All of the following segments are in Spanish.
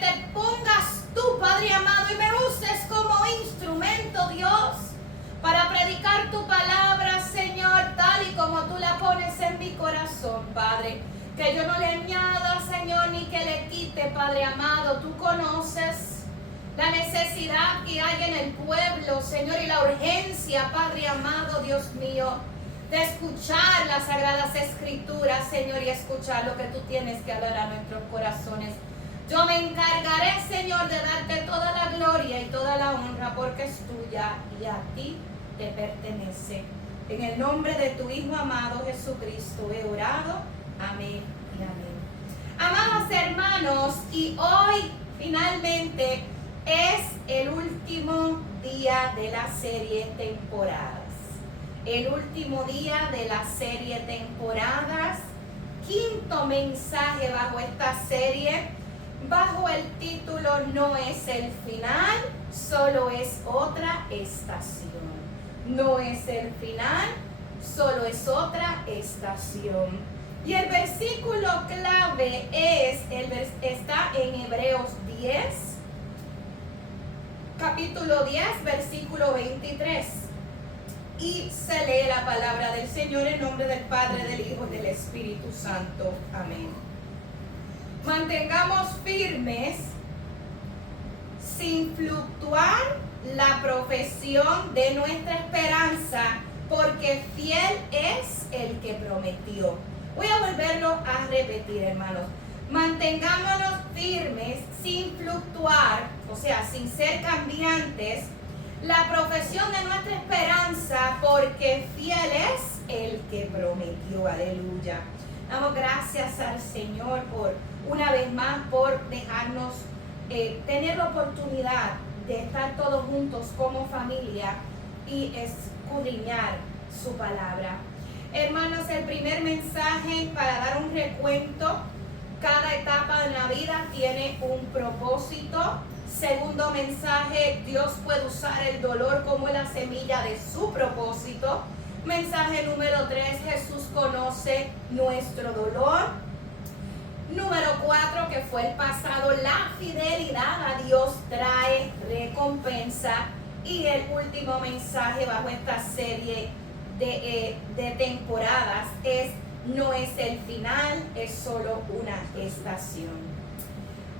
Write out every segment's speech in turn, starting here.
te pongas tú, Padre amado, y me uses como instrumento, Dios, para predicar tu palabra, Señor, tal y como tú la pones en mi corazón, Padre. Que yo no le añada, Señor, ni que le quite, Padre amado. Tú conoces la necesidad que hay en el pueblo, Señor, y la urgencia, Padre amado, Dios mío, de escuchar las sagradas escrituras, Señor, y escuchar lo que tú tienes que hablar a nuestros corazones. Yo me encargaré, Señor, de darte toda la gloria y toda la honra, porque es tuya y a ti te pertenece. En el nombre de tu Hijo amado Jesucristo he orado. Amén y amén. Amados hermanos, y hoy finalmente es el último día de la serie temporadas. El último día de la serie temporadas. Quinto mensaje bajo esta serie, bajo el título No es el final, solo es otra estación. No es el final, solo es otra estación. Y el versículo clave está en Hebreos 10, capítulo 10, versículo 23. Y se lee la palabra del Señor en nombre del Padre, del Hijo y del Espíritu Santo. Amén. Mantengamos firmes, sin fluctuar, la profesión de nuestra esperanza, porque fiel es el que prometió. Voy a volverlo a repetir, hermanos. Mantengámonos firmes, sin fluctuar, o sea, sin ser cambiantes, la profesión de nuestra esperanza, porque fiel es el que prometió. Aleluya. Damos gracias al Señor por una vez más por dejarnos tener la oportunidad de estar todos juntos como familia y escudriñar su palabra. Hermanos, el primer mensaje, para dar un recuento, cada etapa de la vida tiene un propósito. Segundo mensaje, Dios puede usar el dolor como la semilla de su propósito. Mensaje número 3, Jesús conoce nuestro dolor. Número 4, que fue el pasado, la fidelidad a Dios trae recompensa. Y el último mensaje bajo esta serie de temporadas es: no es el final, es solo una estación.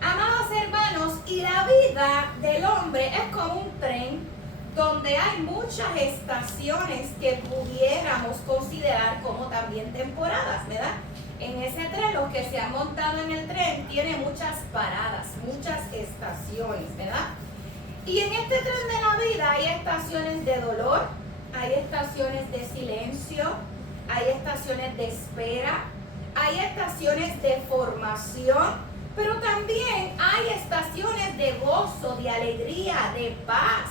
Amados hermanos, y la vida del hombre es como un tren donde hay muchas estaciones que pudiéramos considerar como también temporadas, ¿verdad? En ese tren, los que se han montado en el tren, tiene muchas paradas, muchas estaciones, ¿verdad? Y en este tren de la vida hay estaciones de dolor, hay estaciones de silencio, hay estaciones de espera, hay estaciones de formación, pero también hay estaciones de gozo, de alegría, de paz.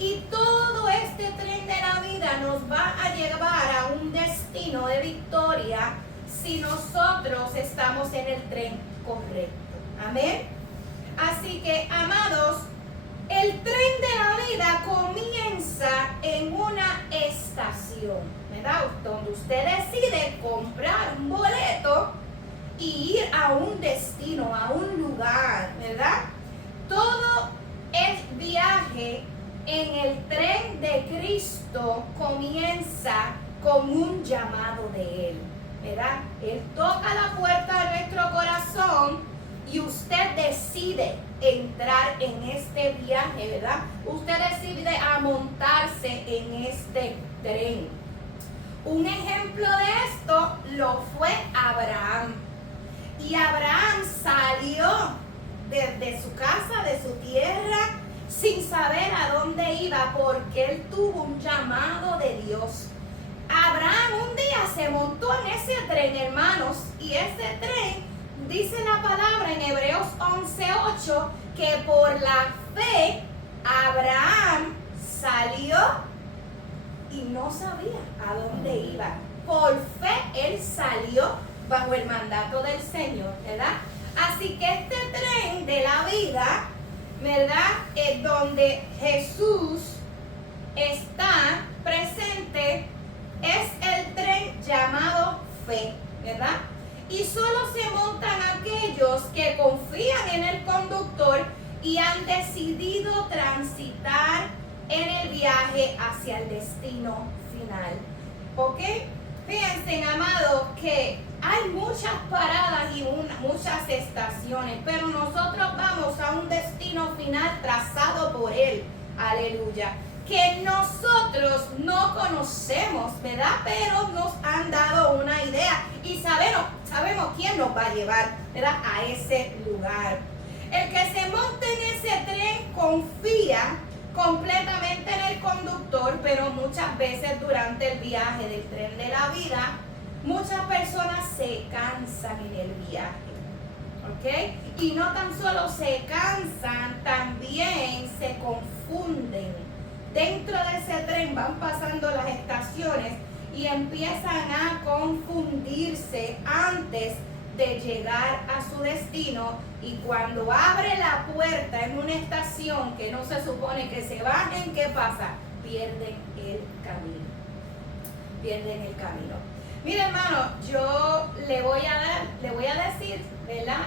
Y todo este tren de la vida nos va a llevar a un destino de victoria si nosotros estamos en el tren correcto. Amén. Así que, amados, el tren de la vida comienza en una estación, ¿verdad? Donde usted decide comprar un boleto y ir a un destino, a un lugar, ¿verdad? Todo el viaje en el tren de Cristo comienza con un llamado de Él, ¿verdad? Él toca la puerta de nuestro corazón y usted decide entrar en este viaje, ¿verdad? Usted decide a montarse en este tren. Un ejemplo de esto lo fue Abraham. Y Abraham salió desde su casa, de su tierra, sin saber a dónde iba, porque él tuvo un llamado de Dios. Abraham un día se montó en ese tren, hermanos, y ese tren, dice la palabra en Hebreos 11:8, que por la fe Abraham salió y no sabía a dónde iba. Por fe él salió bajo el mandato del Señor, ¿verdad? Así que este tren de la vida, ¿verdad? Es donde Jesús está presente, es el tren llamado fe, ¿verdad? Y solo se montan aquellos que confían en el conductor y han decidido transitar en el viaje hacia el destino final. ¿Ok? Fíjense, amados, que hay muchas paradas y muchas estaciones, pero nosotros vamos a un destino final trazado por Él. Aleluya. Que nosotros no conocemos, ¿verdad? Pero nos han dado una idea y sabemos quién nos va a llevar, ¿verdad? A ese lugar. El que se monte en ese tren confía completamente en el conductor, pero muchas veces durante el viaje del tren de la vida, muchas personas se cansan en el viaje, ¿ok? Y no tan solo se cansan, también se confunden. Dentro de ese tren van pasando las estaciones y empiezan a confundirse antes de llegar a su destino, y cuando abre la puerta en una estación que no se supone que se bajen, ¿qué pasa? Pierden el camino. Pierden el camino. Mira, hermano, yo le voy a decir, ¿verdad?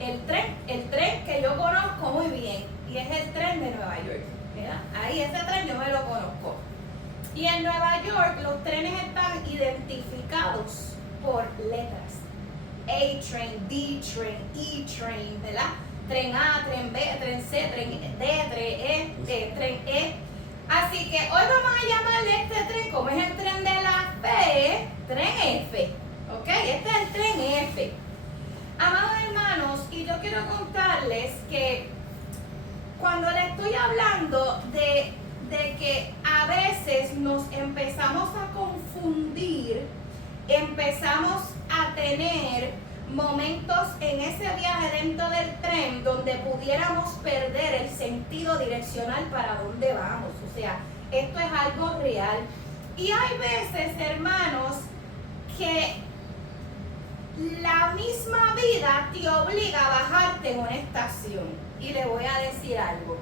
El tren que yo conozco muy bien, y es el tren de Nueva York, ¿verdad? Ahí ese tren yo me lo conozco. Y en Nueva York los trenes están identificados por letras. A-Train, D-Train, E-Train, ¿verdad? Tren A, tren B, tren C, tren D, tren E. Así que hoy vamos a llamarle este tren, como es el tren de la fe, tren F. ¿Ok? Este es el tren F. Amados hermanos, y yo quiero contarles que cuando les estoy hablando de que a veces nos empezamos a confundir, empezamos a tener momentos en ese viaje dentro del tren donde pudiéramos perder el sentido direccional para dónde vamos. O sea, esto es algo real. Y hay veces, hermanos, que la misma vida te obliga a bajarte en una estación. Y le voy a decir algo.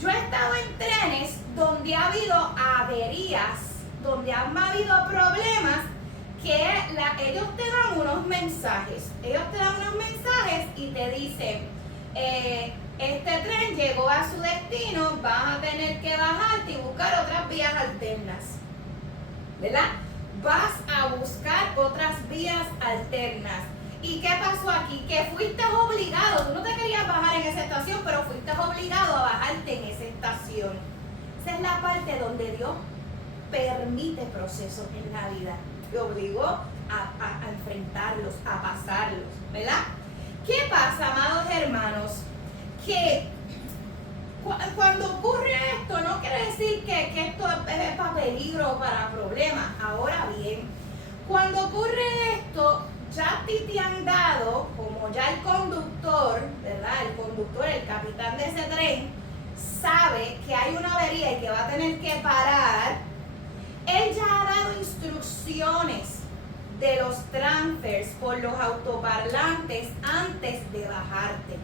Yo he estado en trenes donde ha habido averías, donde han habido problemas, que ellos te dan unos mensajes. Ellos te dan unos mensajes y te dicen, este tren llegó a su destino, vas a tener que bajarte y buscar otras vías alternas. ¿Verdad? Vas a buscar otras vías alternas. ¿Y qué pasó aquí? Que fuiste obligado, tú no te querías bajar en esa estación, pero fuiste obligado a bajarte en esa estación. Esa es la parte donde Dios permite procesos en la vida. Te obligó a enfrentarlos, a pasarlos, ¿verdad? ¿Qué pasa, amados hermanos? Que cuando ocurre esto, no quiere decir que esto es para peligro o para problemas. Ahora bien, cuando ocurre esto, ya a ti te han dado, como ya el conductor, ¿verdad? El conductor, el capitán de ese tren, sabe que hay una avería y que va a tener que parar. Él ya ha dado instrucciones de los transfers por los autoparlantes antes de bajarte.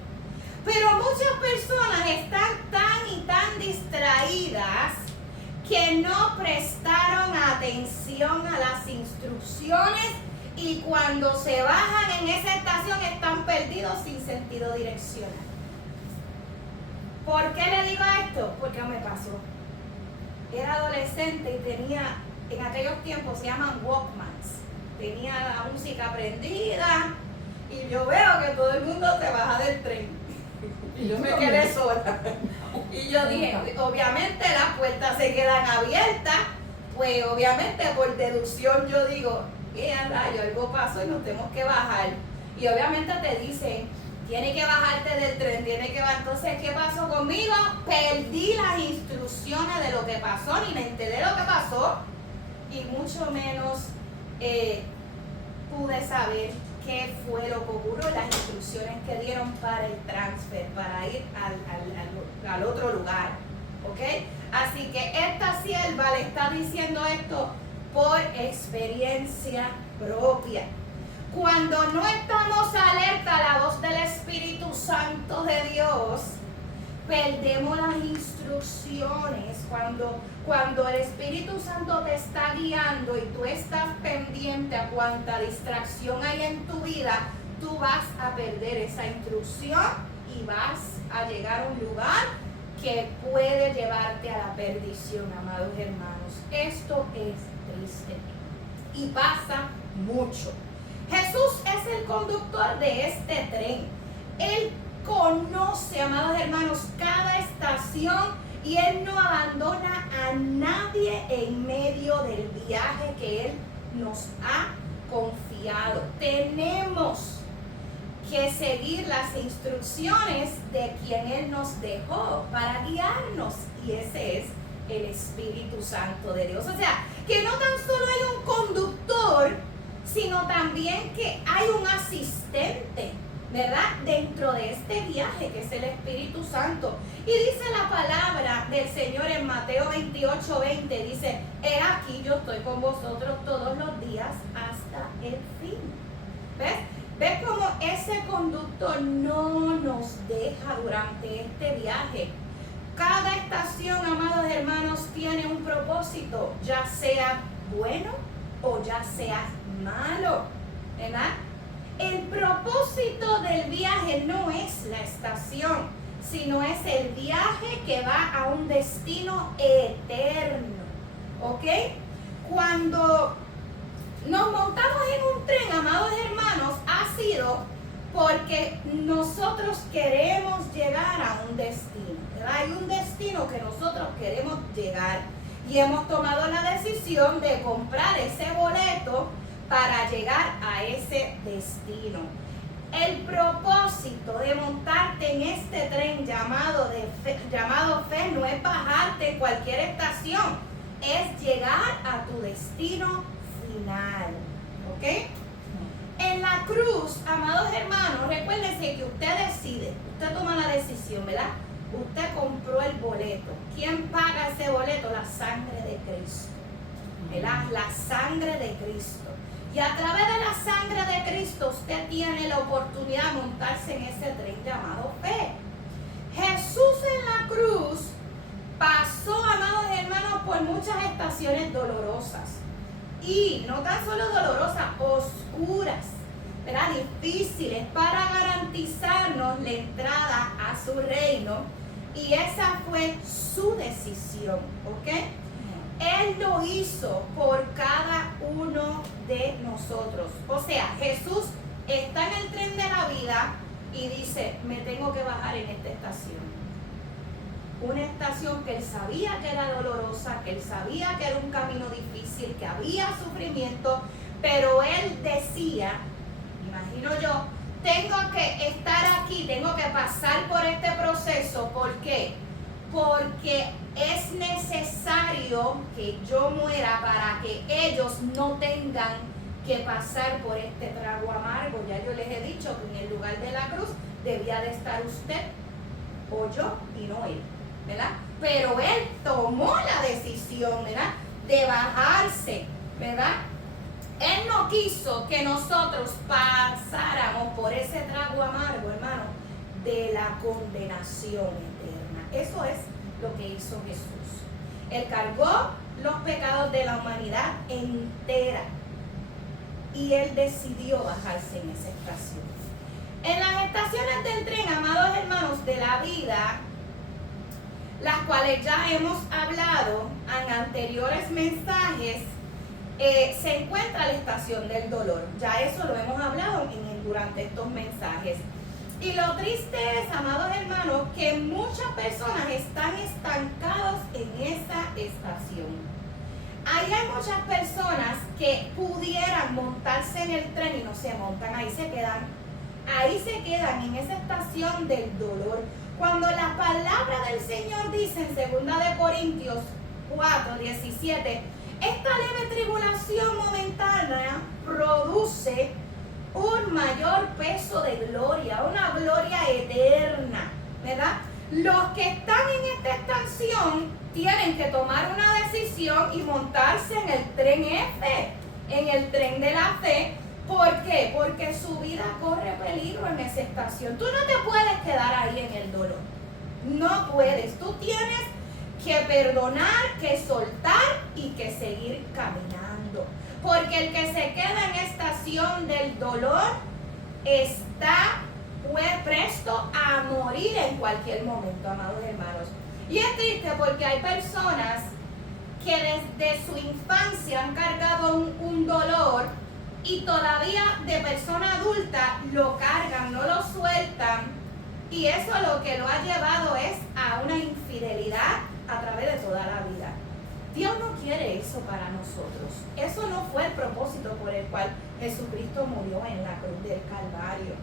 Pero muchas personas están tan distraídas que no prestaron atención a las instrucciones, y cuando se bajan en esa estación están perdidos sin sentido direccional. ¿Por qué le digo esto? Porque me pasó. Era adolescente y tenía, en aquellos tiempos se llaman Walkmans. Tenía la música prendida y yo veo que todo el mundo se baja del tren. Y yo me quedé sola. Y yo dije, obviamente las puertas se quedan abiertas, pues obviamente por deducción yo digo, rayo, algo pasó y nos tenemos que bajar. Y obviamente te dicen, tiene que bajarte del tren, tiene que bajar. Entonces, ¿qué pasó conmigo? Perdí las instrucciones de lo que pasó, ni me enteré de lo que pasó, y mucho menos pude saber qué fue lo que ocurrió, las instrucciones que dieron para el transfer, para ir al otro lugar. ¿Ok? Así que esta sierva le está diciendo esto por experiencia propia. Cuando no estamos alerta a la voz del Espíritu Santo de Dios, perdemos las instrucciones. Cuando el Espíritu Santo te está guiando y tú estás pendiente a cuánta distracción hay en tu vida, tú vas a perder esa instrucción y vas a llegar a un lugar que puede llevarte a la perdición, amados hermanos. Esto es triste y pasa mucho. Jesús es el conductor de este tren. Él conoce, amados hermanos, cada estación y Él no abandona a nadie en medio del viaje que Él nos ha confiado. Tenemos que seguir las instrucciones de quien Él nos dejó para guiarnos, y ese es el Espíritu Santo de Dios. O sea, que no tan solo hay un conductor, sino también que hay un asistente, ¿verdad? Dentro de este viaje, que es el Espíritu Santo. Y dice la palabra del Señor en Mateo 28:20, dice: he aquí, yo estoy con vosotros todos los días hasta el fin. ¿Ves? ¿Ves cómo ese conductor no nos deja durante este viaje? Cada estación, amados hermanos, tiene un propósito, ya sea bueno o ya sea malo, ¿verdad? El propósito del viaje no es la estación, sino es el viaje que va a un destino eterno, ¿ok? Cuando nos montamos en un tren, amados hermanos, ha sido porque nosotros queremos llegar a un destino, ¿verdad? Hay un destino que nosotros queremos llegar y hemos tomado la decisión de comprar ese boleto para llegar a ese destino. El propósito de montarte en este tren llamado fe no es bajarte en cualquier estación, es llegar a tu destino final, ¿ok? En la cruz, amados hermanos, recuérdense que usted decide, usted toma la decisión, ¿verdad? Usted compró el boleto. ¿Quién paga ese boleto? La sangre de Cristo, ¿verdad? La sangre de Cristo. Y a través de la sangre de Cristo usted tiene la oportunidad de montarse en ese tren llamado fe. Jesús en la cruz pasó, amados hermanos, por muchas estaciones dolorosas. Y no tan solo dolorosas, oscuras, ¿verdad? Difíciles, para garantizarnos la entrada a su reino. Y esa fue su decisión, ¿ok? Él lo hizo por cada uno de nosotros. O sea, Jesús está en el tren de la vida y dice: me tengo que bajar en esta estación. Una estación que Él sabía que era dolorosa, que Él sabía que era un camino difícil, que había sufrimiento, pero Él decía, imagino yo, tengo que estar aquí, tengo que pasar por este proceso. ¿Por qué? Porque es necesario que yo muera para que ellos no tengan que pasar por este trago amargo. Ya yo les he dicho que en el lugar de la cruz debía de estar usted o yo y no Él, ¿verdad? Pero Él tomó la decisión, ¿verdad?, de bajarse, ¿verdad? Él no quiso que nosotros pasáramos por ese trago amargo, hermano, de la condenación eterna. Eso es lo que hizo Jesús. Él cargó los pecados de la humanidad entera y Él decidió bajarse en esa estación. En las estaciones del tren, amados hermanos, de la vida, las cuales ya hemos hablado en anteriores mensajes, se encuentra la estación del dolor. Ya eso lo hemos hablado durante estos mensajes. Y lo triste es, amados hermanos, que muchas personas están estancados en esa estación. Ahí hay muchas personas que pudieran montarse en el tren y no se montan, ahí se quedan en esa estación del dolor. Cuando la palabra del Señor dice en 2 Corintios 4:17, esta leve tribulación momentánea produce un mayor peso de gloria, una gloria eterna, ¿verdad? Los que están en esta estación tienen que tomar una decisión y montarse en el tren F, en el tren de la fe. ¿Por qué? Porque su vida corre peligro en esa estación. Tú no te puedes quedar ahí en el dolor. No puedes. Tú tienes que perdonar, que soltar y que seguir caminando. Porque el que se queda en estación del dolor está presto a morir en cualquier momento, amados hermanos. Y es triste porque hay personas que desde su infancia han cargado un dolor y todavía de persona adulta lo cargan, no lo sueltan, y eso lo que lo ha llevado es a una infidelidad a través de toda la vida. Dios no quiere eso para nosotros. Eso no fue el propósito por el cual Jesucristo murió en la cruz del Calvario.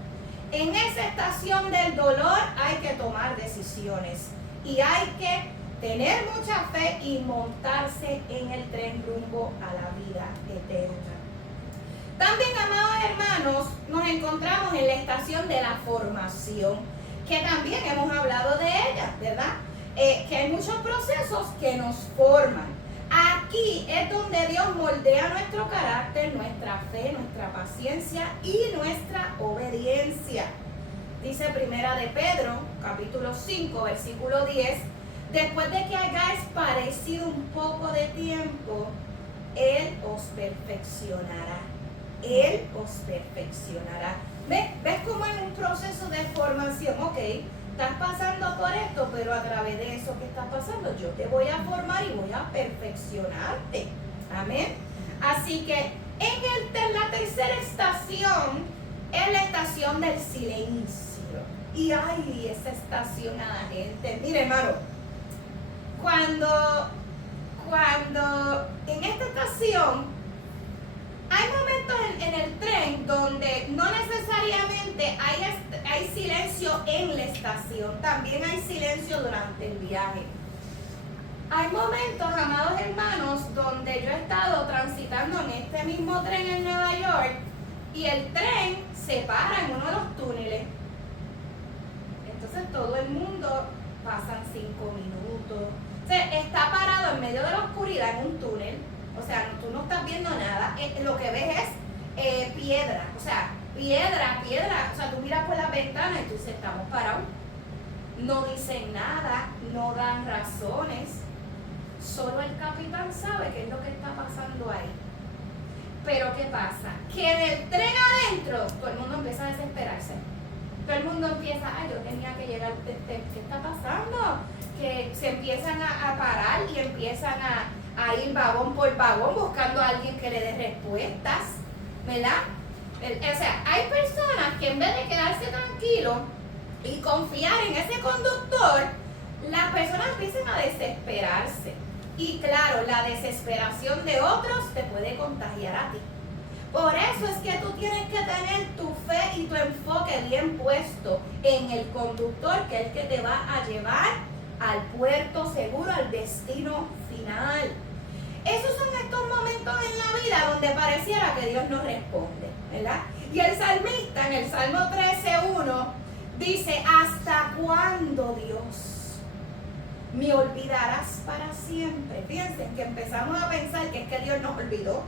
En esa estación del dolor hay que tomar decisiones y hay que tener mucha fe y montarse en el tren rumbo a la vida eterna. También, amados hermanos, nos encontramos en la estación de la formación, que también hemos hablado de ella, ¿verdad? Que hay muchos procesos que nos forman. Aquí es donde Dios moldea nuestro carácter, nuestra fe, nuestra paciencia y nuestra obediencia. Dice Primera de Pedro, capítulo 5, versículo 10, después de que hayáis padecido un poco de tiempo, Él os perfeccionará. Él os perfeccionará. ¿Ves cómo es un proceso de formación? Ok, estás pasando por esto, pero a través de eso que estás pasando, yo te voy a formar y voy a perfeccionarte. Amén. Así que en la tercera estación es la estación del silencio. Y ay, esa estación a la gente. Mire, hermano, cuando en esta estación hay momentos en el tren donde no necesariamente hay silencio en la estación, también hay silencio durante el viaje. Hay momentos, amados hermanos, donde yo he estado transitando en este mismo tren en Nueva York y el tren se para en uno de los túneles. Entonces todo el mundo pasan 5 minutos. O sea, está parado en medio de la oscuridad en un túnel. O sea, tú no estás viendo nada, lo que ves es piedra, o sea, piedra, o sea, tú miras por la ventana y tú dices, estamos parados, no dicen nada, no dan razones, solo el capitán sabe qué es lo que está pasando ahí. Pero ¿qué pasa? Que del tren adentro, todo el mundo empieza a desesperarse, todo el mundo empieza, ay, yo tenía que llegar, ¿qué está pasando? Que se empiezan a parar y empiezan a ir vagón por vagón buscando a alguien que le dé respuestas, ¿verdad? O sea, hay personas que en vez de quedarse tranquilos y confiar en ese conductor, las personas empiezan a desesperarse. Y claro, la desesperación de otros te puede contagiar a ti. Por eso es que tú tienes que tener tu fe y tu enfoque bien puesto en el conductor, que es el que te va a llevar al puerto seguro, al destino final. Esos son estos momentos en la vida donde pareciera que Dios no responde, ¿verdad? Y el salmista en el Salmo 13:1 dice, ¿hasta cuándo, Dios, me olvidarás para siempre? Fíjense que empezamos a pensar que es que Dios nos olvidó.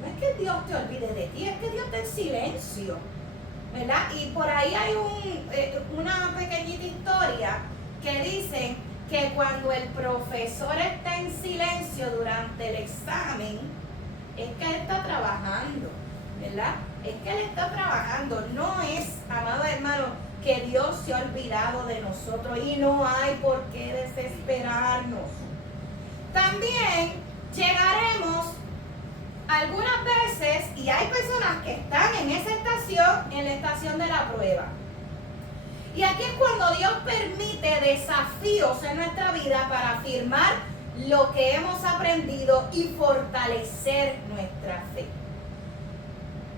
No es que Dios te olvide de ti, es que Dios está en silencio, ¿verdad? Y por ahí hay una pequeñita historia que dice que cuando el profesor está en silencio durante el examen, es que él está trabajando, ¿verdad? Es que él está trabajando. No es, amado hermano, que Dios se ha olvidado de nosotros y no hay por qué desesperarnos. También llegaremos algunas veces, y hay personas que están en esa estación, en la estación de la prueba. Y aquí es cuando Dios permite desafíos en nuestra vida para afirmar lo que hemos aprendido y fortalecer nuestra fe.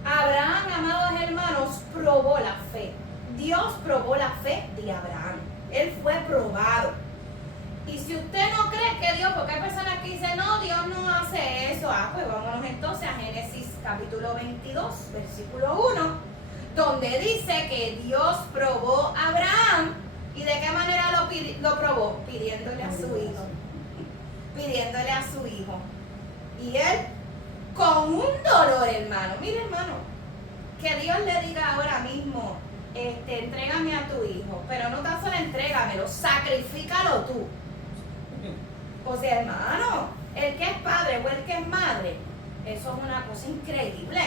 Abraham, amados hermanos, probó la fe. Dios probó la fe de Abraham. Él fue probado. Y si usted no cree que Dios, porque hay personas que dicen, no, Dios no hace eso. Pues vámonos entonces a Génesis capítulo 22, versículo 1. Donde dice que Dios probó a Abraham. ¿Y de qué manera lo probó? Pidiéndole a su hijo. Pidiéndole a su hijo. Y él, con un dolor, hermano. Mire, hermano, que Dios le diga ahora mismo, entrégame a tu hijo. Pero no tan solo entrégamelo, sacrifícalo tú. O sea, hermano, el que es padre o el que es madre, eso es una cosa increíble.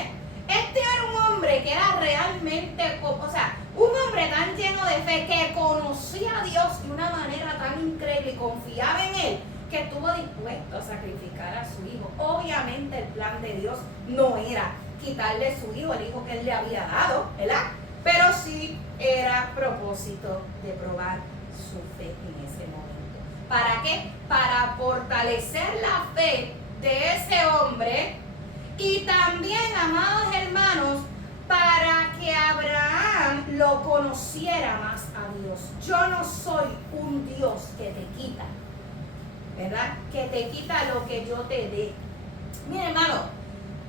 Este era un hombre que era realmente, o sea, un hombre tan lleno de fe que conocía a Dios de una manera tan increíble y confiaba en Él, que estuvo dispuesto a sacrificar a su hijo. Obviamente el plan de Dios no era quitarle su hijo, el hijo que Él le había dado, ¿verdad? Pero sí era propósito de probar su fe en ese momento. ¿Para qué? Para fortalecer la fe de ese hombre y también, amados hermanos, para que Abraham lo conociera más a Dios. Yo no soy un Dios que te quita, ¿verdad? Que te quita lo que yo te dé. Mira, hermano,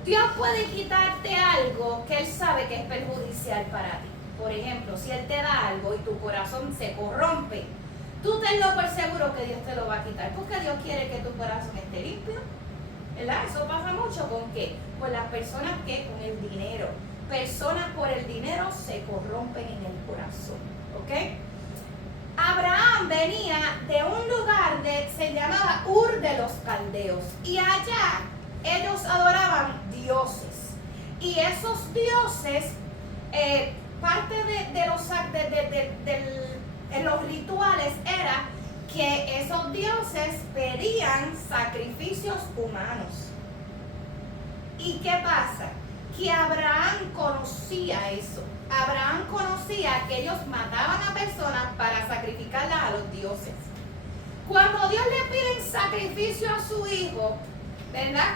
Dios puede quitarte algo que Él sabe que es perjudicial para ti. Por ejemplo, si Él te da algo y tu corazón se corrompe, tú tenlo por seguro que Dios te lo va a quitar, porque Dios quiere que tu corazón esté limpio, ¿verdad? Eso pasa mucho ¿con qué? Con las personas que con el dinero. Personas por el dinero se corrompen en el corazón, ¿ok? Abraham venía de un lugar se llamaba Ur de los Caldeos, y allá ellos adoraban dioses, y esos dioses, parte de los rituales era que esos dioses pedían sacrificios humanos. ¿Y qué pasa? Que Abraham conocía eso. Abraham conocía que ellos mataban a personas para sacrificarlas a los dioses. Cuando Dios le pide sacrificio a su hijo, ¿verdad?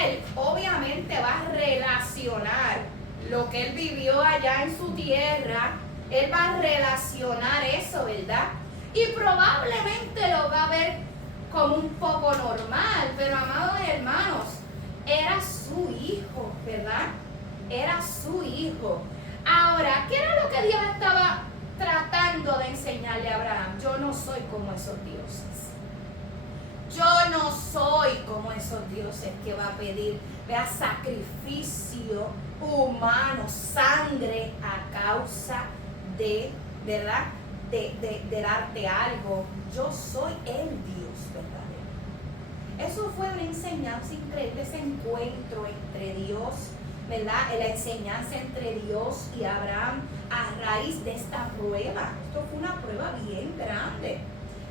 Él obviamente va a relacionar lo que él vivió allá en su tierra. Él va a relacionar eso, ¿verdad? Y probablemente lo va a ver como un poco normal, pero amados hermanos, era su hijo, ¿verdad? Era su hijo. Ahora, ¿qué era lo que Dios estaba tratando de enseñarle a Abraham? Yo no soy como esos dioses. Yo no soy como esos dioses que va a pedir, vea, sacrificio humano, sangre a causa de, ¿verdad? De darte algo. Yo soy el Dios verdadero. Eso fue una enseñanza increíble, ese encuentro entre Dios, ¿verdad? La enseñanza entre Dios y Abraham a raíz de esta prueba. Esto fue una prueba bien grande.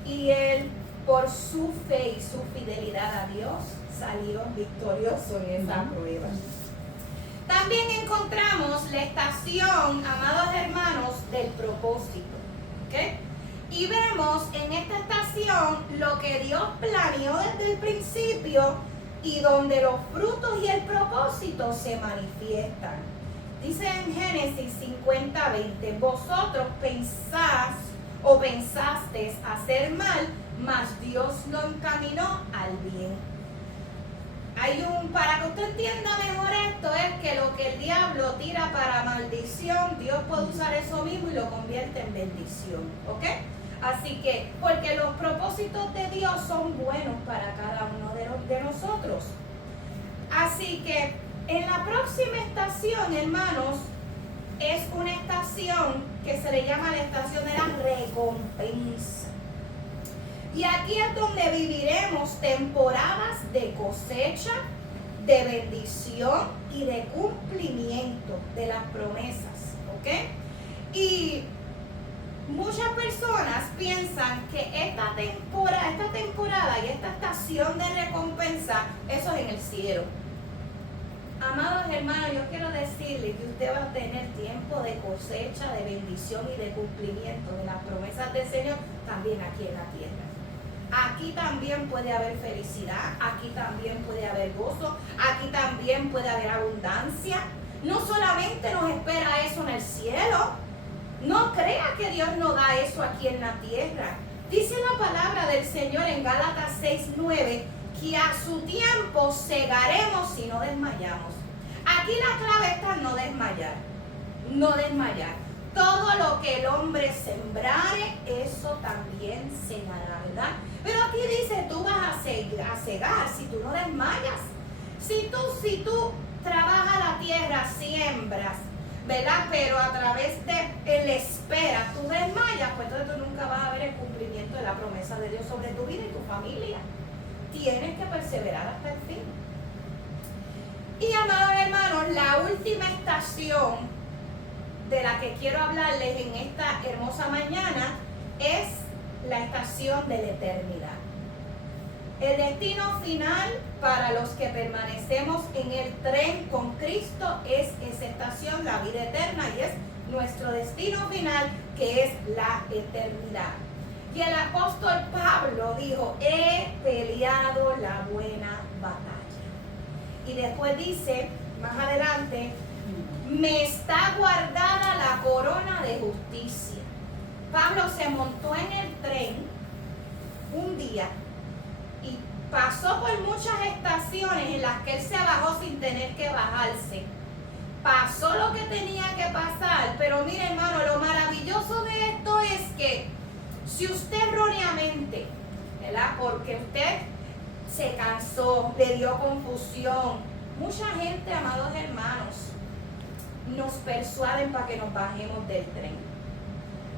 Y él, por su fe y su fidelidad a Dios, salió victorioso en esa prueba. También encontramos la estación, amados hermanos, del propósito. ¿Okay? Y vemos en esta estación lo que Dios planeó desde el principio y donde los frutos y el propósito se manifiestan. Dice en Génesis 50:20, vosotros pensasteis hacer mal, mas Dios lo encaminó al bien. Para que usted entienda mejor esto, es que lo que el diablo tira para maldición, Dios puede usar eso mismo y lo convierte en bendición, ¿ok? Así que, porque los propósitos de Dios son buenos para cada uno de nosotros. Así que, en la próxima estación, hermanos, es una estación que se le llama la estación de la recompensa. Y aquí es donde viviremos temporadas de cosecha, de bendición y de cumplimiento de las promesas, ¿ok? Y muchas personas piensan que esta temporada y esta estación de recompensa, eso es en el cielo. Amados hermanos, yo quiero decirles que usted va a tener tiempo de cosecha, de bendición y de cumplimiento de las promesas del Señor también aquí en la tierra. Aquí también puede haber felicidad, aquí también puede haber gozo, aquí también puede haber abundancia. No solamente nos espera eso en el cielo, no crea que Dios nos da eso aquí en la tierra. Dice la palabra del Señor en Gálatas 6:9 que a su tiempo segaremos y no desmayamos. Aquí la clave está en no desmayar, no desmayar. Todo lo que el hombre sembrare, eso también segará, ¿verdad? Pero aquí dice, tú vas a cegar si tú no desmayas. Si tú trabajas la tierra, siembras, ¿verdad? Pero a través de la espera, tú desmayas, pues entonces tú nunca vas a ver el cumplimiento de la promesa de Dios sobre tu vida y tu familia. Tienes que perseverar hasta el fin. Y amados hermanos, la última estación de la que quiero hablarles en esta hermosa mañana es la estación de la eternidad. El destino final para los que permanecemos en el tren con Cristo es esa estación, la vida eterna, y es nuestro destino final, que es la eternidad. Y el apóstol Pablo dijo: he peleado la buena batalla. Y después dice, más adelante, me está guardada la corona de justicia. Pablo se montó en el tren un día y pasó por muchas estaciones en las que él se bajó sin tener que bajarse. Pasó lo que tenía que pasar, pero mire, hermano, lo maravilloso de esto es que si usted erróneamente, ¿verdad? Porque usted se cansó, le dio confusión. Mucha gente, amados hermanos, nos persuaden para que nos bajemos del tren.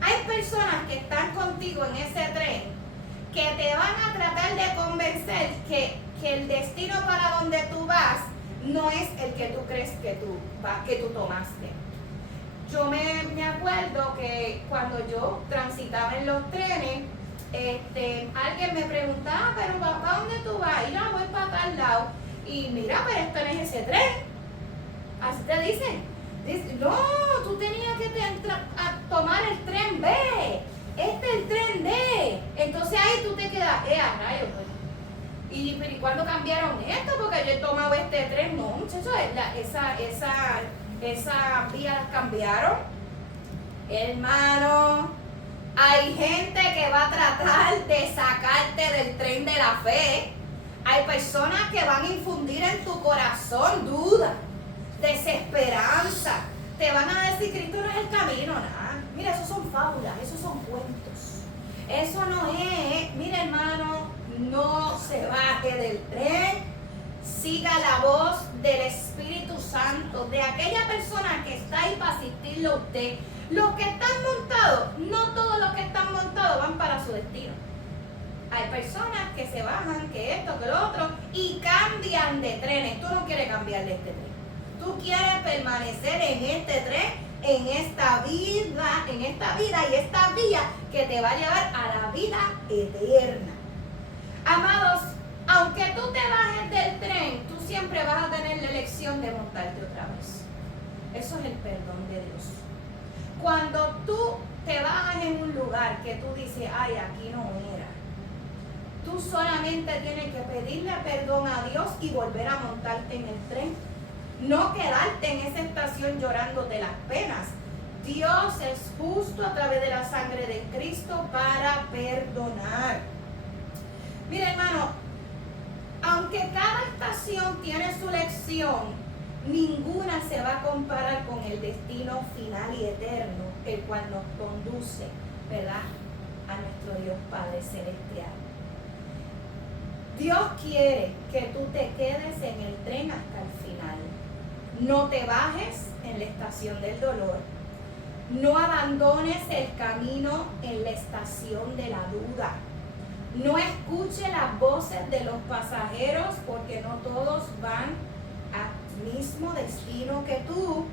Hay personas que están contigo en ese tren que te van a tratar de convencer que el destino para donde tú vas no es el que tú crees que tú tomaste. Yo me acuerdo que cuando yo transitaba en los trenes, alguien me preguntaba, pero papá, ¿dónde tú vas? Y yo voy para tal lado. Y mira, pero esto no es ese tren. Así te dicen. No, tú tenías que tomar el tren B. Este es el tren D. Entonces ahí tú te quedas, a rayos. ¿Y cuándo cambiaron esto? Porque yo he tomado este tren. No, muchachos, esa vía las cambiaron. Hermano, hay gente que va a tratar de sacarte del tren de la fe. Hay personas que van a infundir en tu corazón duda, desesperanza. Te van a decir que Cristo no es el camino, nada. Mira, esos son fábulas, esos son cuentos. Eso no es. Mira, hermano, no se baje del tren. Siga la voz del Espíritu Santo, de aquella persona que está ahí para asistirlo a usted. Los que están montados, no todos los que están montados van para su destino. Hay personas que se bajan, que esto, que lo otro, y cambian de trenes. Tú no quieres cambiar de este tren. Tú quieres permanecer en este tren, en esta vida y esta vía que te va a llevar a la vida eterna. Amados, aunque tú te bajes del tren, tú siempre vas a tener la elección de montarte otra vez. Eso es el perdón de Dios. Cuando tú te bajas en un lugar que tú dices, ay, aquí no era, tú solamente tienes que pedirle perdón a Dios y volver a montarte en el tren. No quedarte en esa estación llorándote las penas. Dios es justo a través de la sangre de Cristo para perdonar. Mira, hermano, aunque cada estación tiene su lección, ninguna se va a comparar con el destino final y eterno, el cual nos conduce, ¿verdad?, a nuestro Dios Padre Celestial. Dios quiere que tú te quedes en el tren hasta el final. No te bajes en la estación del dolor. No abandones el camino en la estación de la duda. No escuche las voces de los pasajeros, porque no todos van al mismo destino que tú.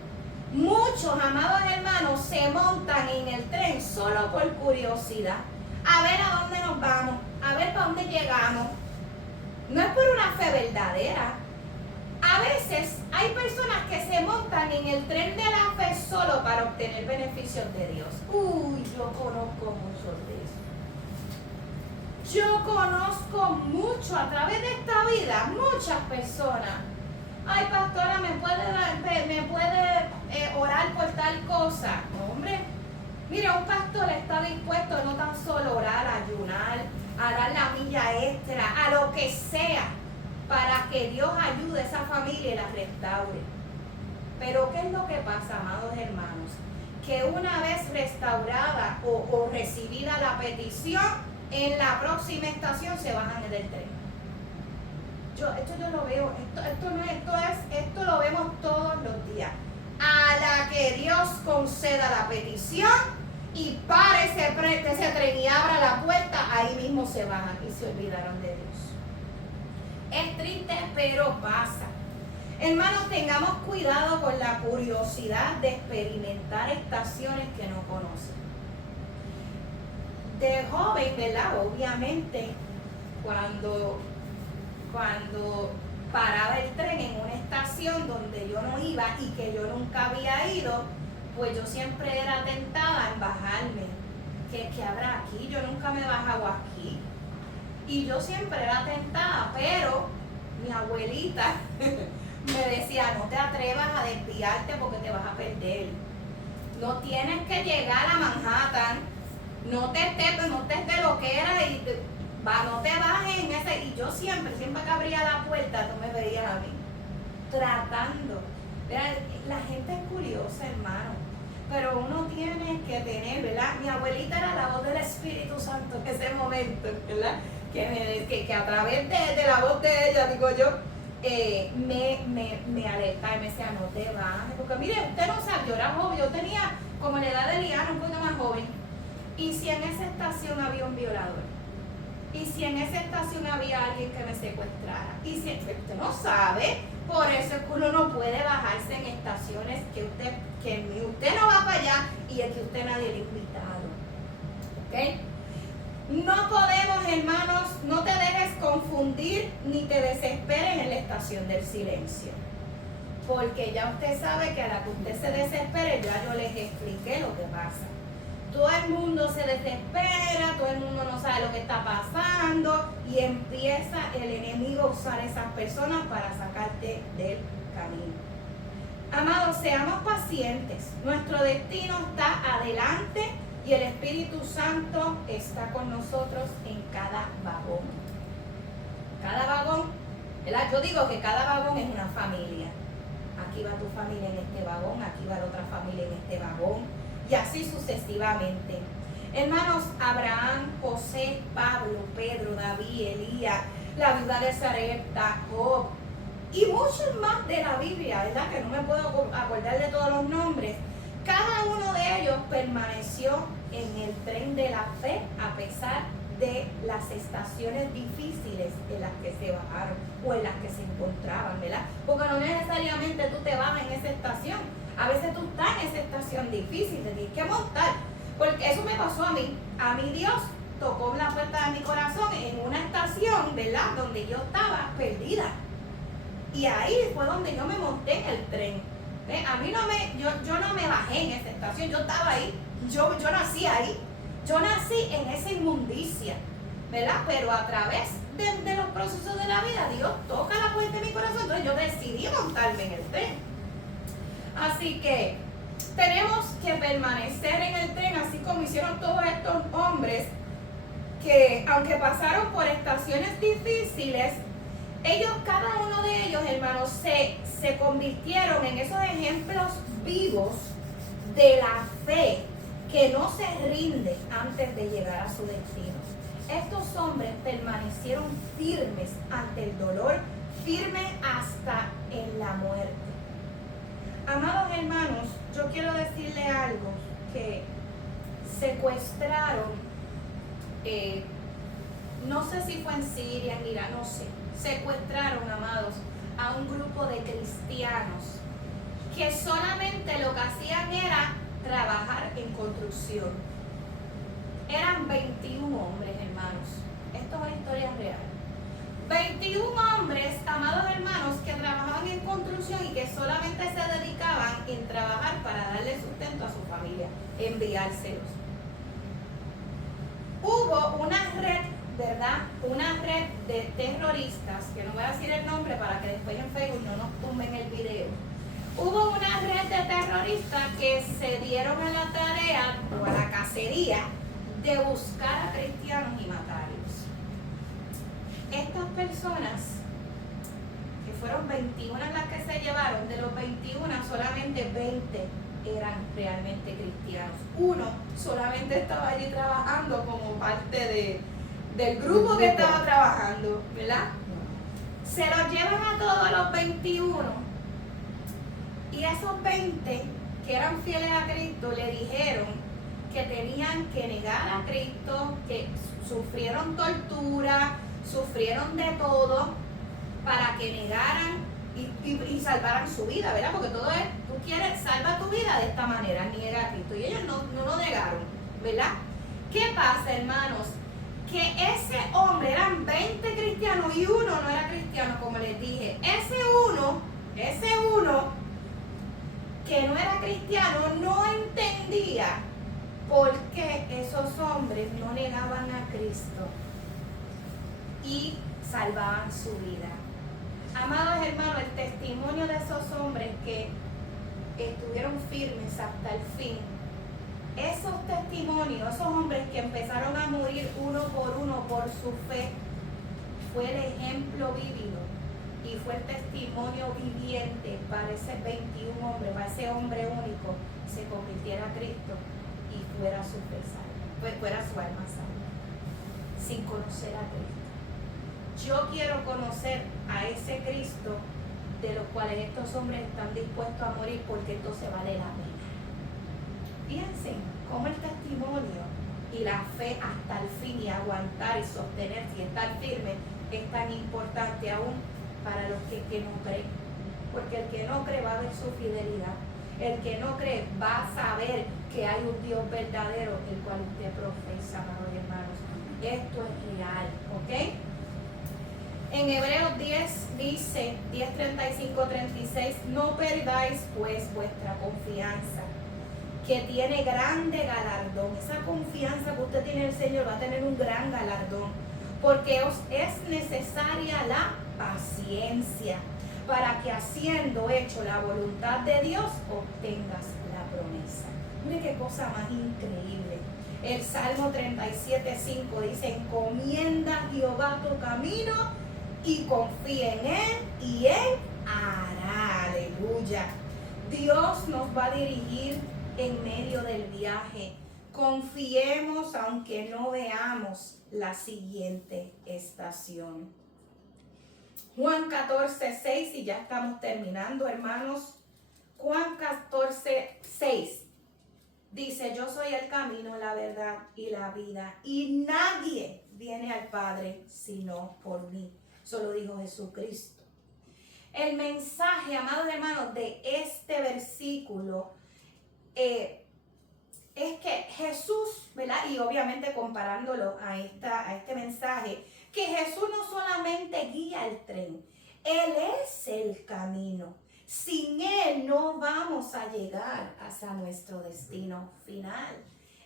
Muchos, amados hermanos, se montan en el tren solo por curiosidad. A ver a dónde nos vamos, a ver para dónde llegamos. No es por una fe verdadera. A veces hay personas que se montan en el tren de la fe solo para obtener beneficios de Dios. Yo conozco muchos de esos. Yo conozco mucho a través de esta vida, muchas personas. Ay, pastora, ¿me puede orar por tal cosa? Hombre, mire, un pastor está dispuesto no tan solo orar, ayunar, a dar la milla extra, a lo que sea, para que Dios ayude a esa familia y la restaure. Pero ¿qué es lo que pasa, amados hermanos? Que una vez restaurada o recibida la petición, en la próxima estación se bajan del tren. Esto yo lo veo, esto lo vemos todos los días. A la que Dios conceda la petición y para ese tren y abra la puerta, ahí mismo se bajan y se olvidaron de Dios. Es triste, pero pasa. Hermanos, tengamos cuidado con la curiosidad de experimentar estaciones que no conocen. De joven, ¿verdad? Obviamente, cuando paraba el tren en una estación donde yo no iba y que yo nunca había ido, pues yo siempre era tentada en bajarme. ¿Qué habrá aquí? Yo nunca me he bajado aquí. Y yo siempre era tentada, pero mi abuelita me decía, no te atrevas a desviarte porque te vas a perder. No tienes que llegar a Manhattan, no te estés de loquera y no te bajes en ese. Y yo siempre que abría la puerta, tú me veías a mí, tratando. La gente es curiosa, hermano, pero uno tiene que tener, ¿verdad? Mi abuelita era la voz del Espíritu Santo en ese momento, ¿verdad? Que a través de la voz de ella, digo yo, me alertaba y me decía, no te bajes, porque mire, usted no sabe, yo era joven, yo tenía como la edad de Liana, un poquito más joven, y si en esa estación había un violador, y si en esa estación había alguien que me secuestrara, y si usted no sabe, por eso es que uno no puede bajarse en estaciones que ni usted no va para allá y el que usted nadie le ha invitado, ¿ok? No podemos, hermanos, no te dejes confundir ni te desesperes en la estación del silencio. Porque ya usted sabe que a la que usted se desespere, ya yo les expliqué lo que pasa. Todo el mundo se desespera, todo el mundo no sabe lo que está pasando y empieza el enemigo a usar a esas personas para sacarte del camino. Amados, seamos pacientes. Nuestro destino está adelante y el Espíritu Santo está con nosotros en cada vagón. Cada vagón, ¿verdad? Yo digo que cada vagón es una familia. Aquí va tu familia en este vagón, aquí va la otra familia en este vagón, y así sucesivamente. Hermanos, Abraham, José, Pablo, Pedro, David, Elías, la viuda de Sarepta, Job, y muchos más de la Biblia, ¿verdad? Que no me puedo acordar de todos los nombres. Cada uno de ellos permaneció en el tren de la fe a pesar de las estaciones difíciles en las que se bajaron o en las que se encontraban, ¿verdad? Porque no necesariamente tú te bajas en esa estación. A veces tú estás en esa estación difícil, te tienes que montar. Porque eso me pasó a mí. A mí Dios tocó la puerta de mi corazón en una estación, ¿verdad? Donde yo estaba perdida. Y ahí fue donde yo me monté en el tren. A mí yo no me bajé en esa estación, yo estaba ahí, yo nací ahí, yo nací en esa inmundicia, ¿verdad? Pero a través de los procesos de la vida, Dios toca la puerta de mi corazón, entonces yo decidí montarme en el tren. Así que tenemos que permanecer en el tren, así como hicieron todos estos hombres, que aunque pasaron por estaciones difíciles, ellos, cada uno de ellos, hermanos, se convirtieron en esos ejemplos vivos de la fe que no se rinde antes de llegar a su destino. Estos hombres permanecieron firmes ante el dolor, firmes hasta en la muerte. Amados hermanos, yo quiero decirle algo, que secuestraron, no sé si fue en Siria, en Irak, no sé. Secuestraron, amados, a un grupo de cristianos que solamente lo que hacían era trabajar en construcción. Eran 21 hombres, hermanos. Esto es una historia real. 21 hombres, amados hermanos, que trabajaban en construcción y que solamente se dedicaban en trabajar para darle sustento a su familia, enviárselos. Hubo una red, ¿verdad? Una red de terroristas, que no voy a decir el nombre para que después en Facebook no nos tumben el video. Hubo una red de terroristas que se dieron a la tarea o a la cacería de buscar a cristianos y matarlos. Estas personas, que fueron 21 las que se llevaron, de los 21 solamente 20 eran realmente cristianos. Uno solamente estaba allí trabajando como parte del grupo que estaba trabajando, ¿verdad? Se los llevan a todos los 21 y esos 20 que eran fieles a Cristo le dijeron que tenían que negar a Cristo, que sufrieron tortura, sufrieron de todo para que negaran y salvaran su vida, ¿verdad? Porque todo es, tú quieres, salva tu vida de esta manera, niega a Cristo. Y ellos no lo negaron, ¿verdad? ¿Qué pasa, hermanos? Que ese hombre, eran 20 cristianos y uno no era cristiano, como les dije. Ese uno que no era cristiano no entendía por qué esos hombres no negaban a Cristo y salvaban su vida. Amados hermanos, el testimonio de esos hombres que estuvieron firmes hasta el fin, esos testimonios, esos hombres que empezaron a morir uno por su fe, fue el ejemplo vívido y fue el testimonio viviente para ese 21 hombres, para ese hombre único, se convirtiera a Cristo y fuera su fe salva, fuera su alma salva, sin conocer a Cristo. Yo quiero conocer a ese Cristo de los cuales estos hombres están dispuestos a morir, porque entonces vale la pena. Fíjense cómo el testimonio y la fe hasta el fin, y aguantar y sostenerse y estar firme, es tan importante aún para los que no creen. Porque el que no cree va a ver su fidelidad. El que no cree va a saber que hay un Dios verdadero, el cual usted profesa, amados hermanos. Esto es real, ¿ok? En Hebreos 10 dice, 10:35-36, no perdáis pues vuestra confianza, que tiene grande galardón. Esa confianza que usted tiene en el Señor va a tener un gran galardón, porque os es necesaria la paciencia, para que haciendo hecho la voluntad de Dios, obtengas la promesa. Mire qué cosa más increíble. El Salmo 37:5 dice, encomienda a Jehová tu camino y confía en Él y Él hará. Aleluya. Dios nos va a dirigir en medio del viaje. Confiemos aunque no veamos la siguiente estación. Juan 14:6, y ya estamos terminando, hermanos. Juan 14:6 dice, yo soy el camino, la verdad y la vida, y nadie viene al Padre sino por mí. Eso lo dijo Jesucristo. El mensaje, amados hermanos, de este versículo es que Jesús, ¿verdad? Y obviamente comparándolo a este mensaje, que Jesús no solamente guía el tren, Él es el camino. Sin Él no vamos a llegar hasta nuestro destino final.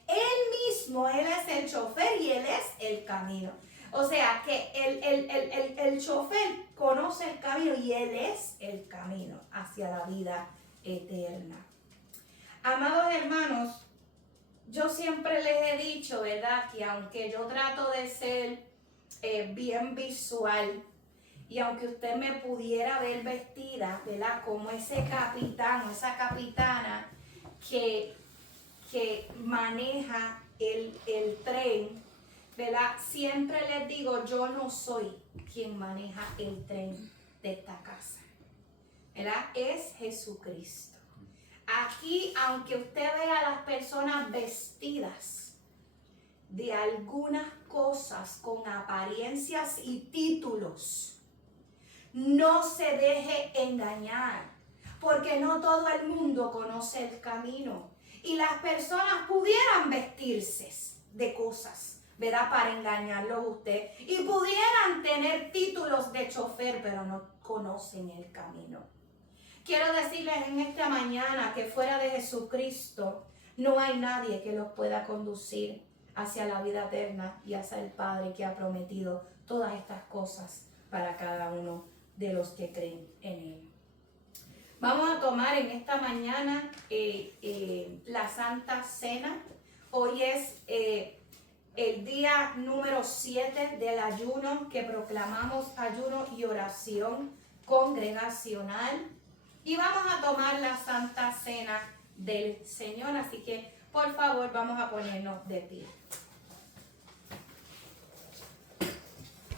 Él mismo, Él es el chofer y Él es el camino. O sea que el chofer conoce el camino y Él es el camino hacia la vida eterna. Amados hermanos, yo siempre les he dicho, ¿verdad? Que aunque yo trato de ser bien visual, y aunque usted me pudiera ver vestida, ¿verdad? Como ese capitán o esa capitana que maneja el tren, ¿verdad? Siempre les digo, yo no soy quien maneja el tren de esta casa, ¿verdad? Es Jesucristo. Aquí, aunque usted vea a las personas vestidas de algunas cosas con apariencias y títulos, no se deje engañar, porque no todo el mundo conoce el camino. Y las personas pudieran vestirse de cosas, ¿verdad? Para engañarlo a usted. Y pudieran tener títulos de chofer, pero no conocen el camino. Quiero decirles en esta mañana que fuera de Jesucristo no hay nadie que los pueda conducir hacia la vida eterna y hacia el Padre, que ha prometido todas estas cosas para cada uno de los que creen en Él. Vamos a tomar en esta mañana la Santa Cena. Hoy es el día número 7 del ayuno, que proclamamos ayuno y oración congregacional. Y vamos a tomar la Santa Cena del Señor. Así que, por favor, vamos a ponernos de pie.